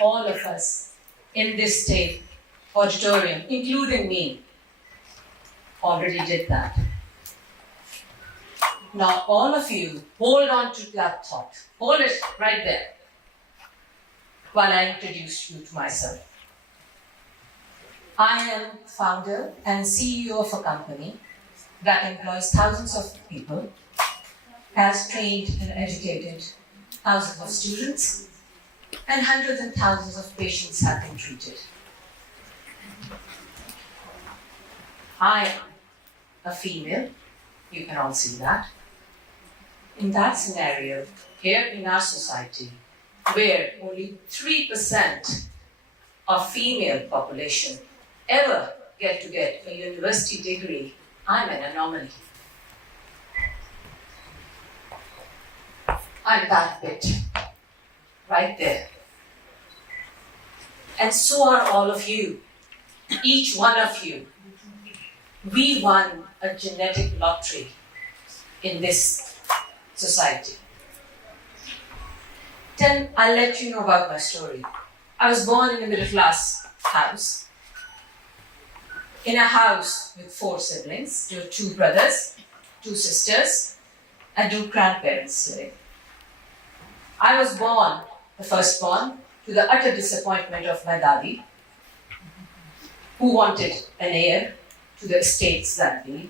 all of us in this state auditorium, including me, already did that. Now, all of you, hold on to that thought. Hold it right there while I introduce you to myself. I am founder and CEO of a company that employs thousands of people, has trained and educated thousands of students, and hundreds and thousands of patients have been treated. I am a female, you can all see that. In that scenario, here in our society, where only 3% of female population ever get a university degree, I'm an anomaly. I'm that bit, right there. And so are all of you, each one of you. We won a genetic lottery in this society. Then I'll let you know about my story. I was born in a middle-class house, in a house with 4 siblings. There were 2 brothers, 2 sisters, and 2 grandparents living. I was born, the firstborn, to the utter disappointment of my daddy, who wanted an heir to the estates that way.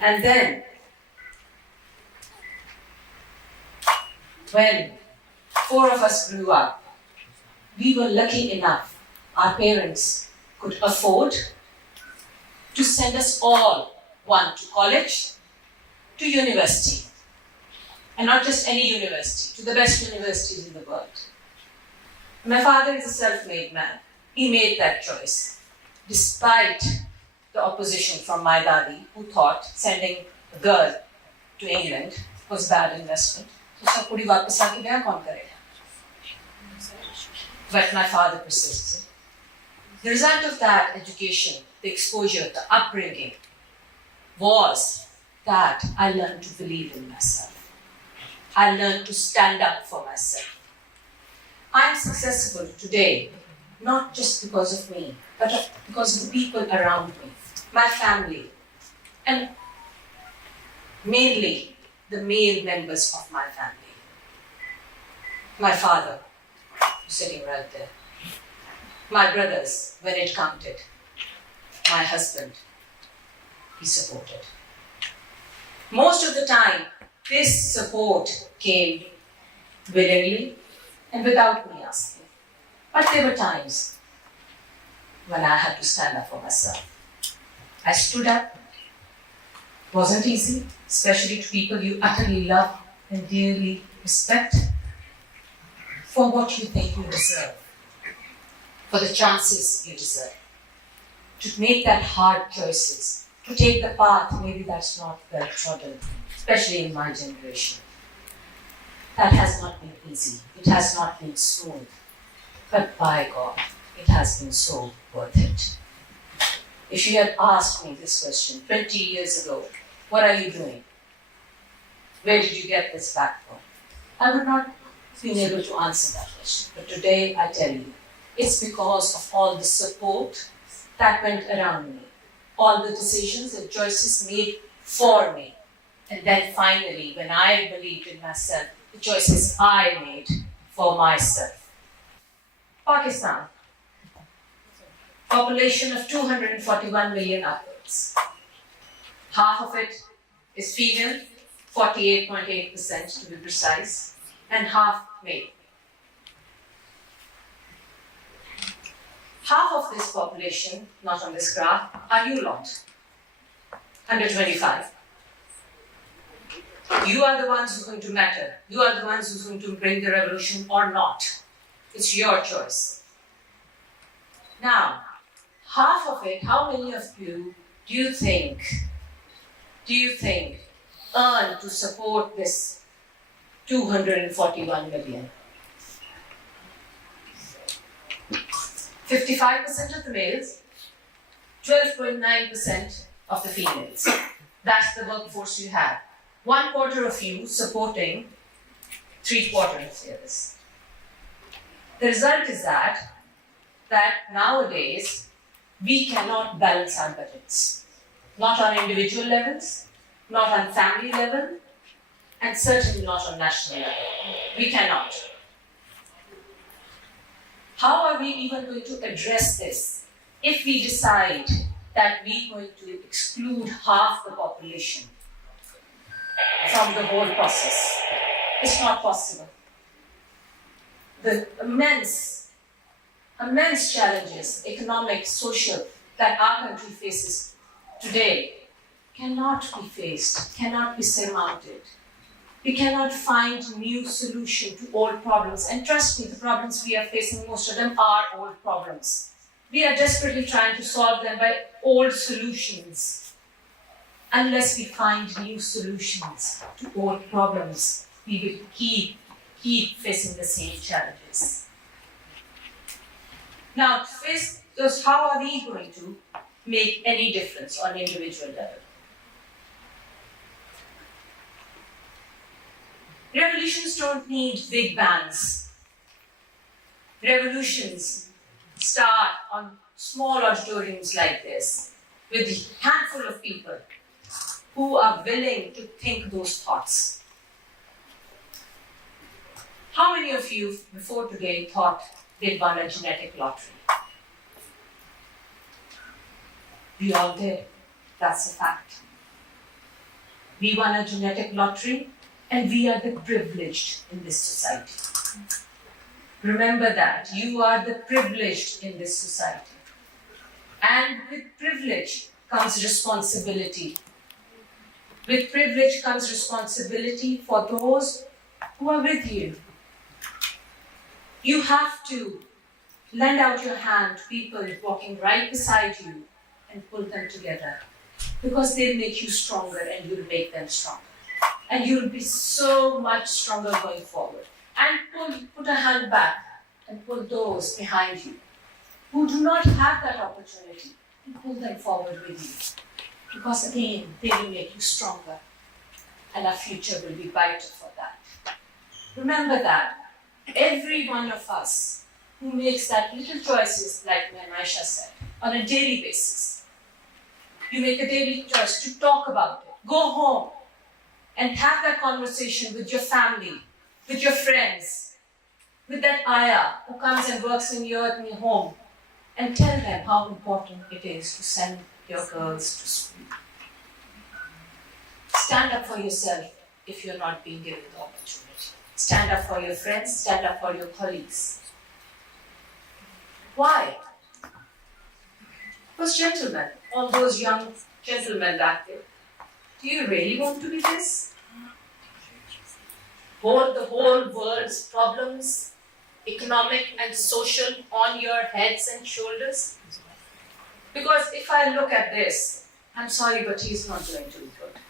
And then, when 4 of us grew up, we were lucky enough, our parents could afford to send us all, one to college, to university. And not just any university, to the best universities in the world. My father is a self-made man. He made that choice, despite the opposition from my daddy, who thought sending a girl to England was bad investment. So, but my father persisted. The result of that education, the exposure, the upbringing, was that I learned to believe in myself. I learned to stand up for myself. I'm successful today, not just because of me, but because of the people around me, my family, and mainly the male members of my family. My father, who's sitting right there. My brothers, when it counted. My husband, he supported. Most of the time, this support came willingly and without me asking. But there were times when I had to stand up for myself. I stood up. It wasn't easy, especially to people you utterly love and dearly respect, for what you think you deserve, for the chances you deserve, to make that hard choices, to take the path maybe that's not well trodden, especially in my generation. That has not been easy. It has not been smooth. But by God, it has been so worth it. If you had asked me this question 20 years ago, what are you doing? Where did you get this back from? I would not have been able to answer that question. But today, I tell you, it's because of all the support that went around me, all the decisions and choices made for me. And then finally, when I believed in myself, the choices I made for myself. Pakistan, population of 241 million upwards. Half of it is female, 48.8% to be precise, and half male. Half of this population, not on this graph, are you lot, under 25. You are the ones who are going to matter. You are the ones who are going to bring the revolution or not. It's your choice. Now, half of it, how many of you do you think earn to support this 241 million? 55% of the males, 12.9% of the females. That's the workforce you have. 1/4 of you supporting 3/4 of the others. The result is that nowadays we cannot balance our budgets. Not on individual levels, not on family level, and certainly not on national level. We cannot. How are we even going to address this if we decide that we're going to exclude half the population from the whole process? It's not possible. The immense challenges, economic, social, that our country faces today cannot be faced, cannot be surmounted. We cannot find new solution to old problems. And trust me, the problems we are facing, most of them are old problems. We are desperately trying to solve them by old solutions. Unless we find new solutions to old problems, we will keep facing the same challenges. Now, to face those, how are we going to make any difference on individual level? Revolutions don't need big bangs. Revolutions start on small auditoriums like this, with a handful of people who are willing to think those thoughts. How many of you before today thought they'd won a genetic lottery? We all did. That's a fact. We won a genetic lottery, and we are the privileged in this society. Remember that. You are the privileged in this society. And with privilege comes responsibility. With privilege comes responsibility for those who are with you. You have to lend out your hand to people walking right beside you and pull them together, because they'll make you stronger and you'll make them stronger. And you'll be so much stronger going forward. And put a hand back and pull those behind you who do not have that opportunity, and pull them forward with you. Because again, they will make you stronger, and our future will be brighter for that. Remember that every one of us who makes that little choices, like Maisha said, on a daily basis, you make a daily choice to talk about it. Go home and have that conversation with your family, with your friends, with that ayah who comes and works in your home, and tell them how important it is to send your girls to school. Stand up for yourself if you're not being given the opportunity. Stand up for your friends, stand up for your colleagues. Why? Because gentlemen, all those young gentlemen back there, do you really want to be this? Hold the whole world's problems, economic and social, on your heads and shoulders? Because if I look at this, I'm sorry, but he's not going to be good.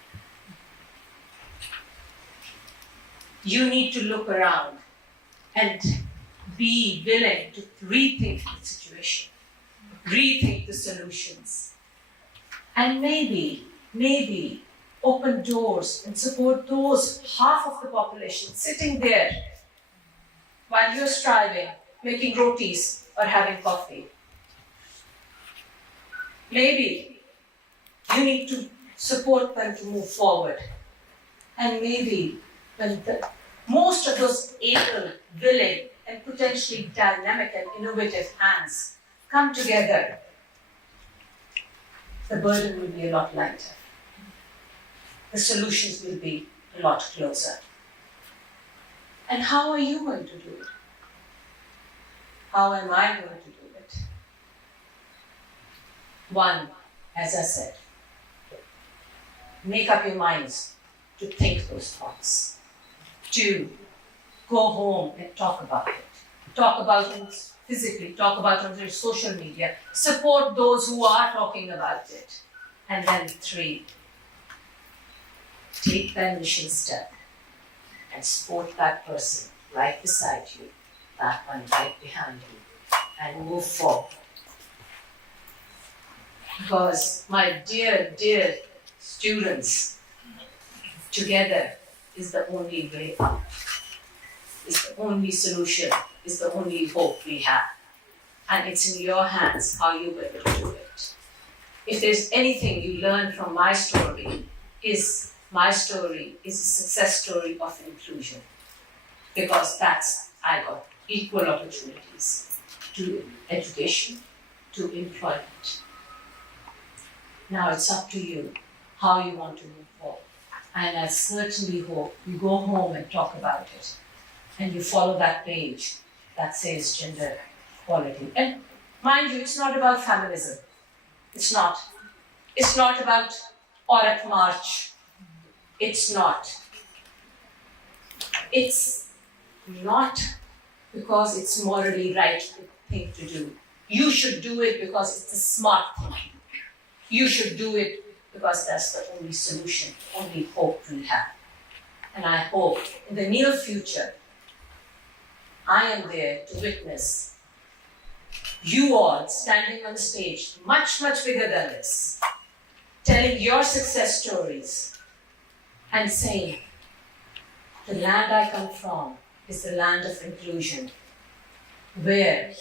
You need to look around and be willing to rethink the situation, rethink the solutions, and maybe open doors and support those half of the population sitting there while you're striving, making rotis or having coffee. Maybe you need to support them to move forward. And maybe when most of those able, willing, and potentially dynamic and innovative hands come together, the burden will be a lot lighter. The solutions will be a lot closer. And how are you going to do it? How am I going to do it? One, as I said, make up your minds to think those thoughts. Two, go home and talk about it. Talk about it physically, talk about it on your social media. Support those who are talking about it. And then three, take the initial step and support that person right beside you, that one right behind you, and move forward. Because my dear, dear students, together is the only way up. is the only solution, is the only hope we have. And it's in your hands how you will do it. If there's anything you learn from my story is a success story of inclusion. Because I got equal opportunities to education, to employment. Now it's up to you how you want to move forward. And I certainly hope you go home and talk about it. And you follow that page that says gender equality. And mind you, it's not about feminism. It's not. It's not about Aurat March. It's not. It's not because it's morally right thing to do. You should do it because it's a smart thing. You should do it because that's the only solution, only hope we have. And I hope in the near future, I am there to witness you all standing on the stage, much, much bigger than this, telling your success stories and saying, the land I come from is the land of inclusion, where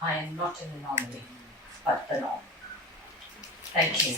I am not an anomaly, but the norm. Thank you.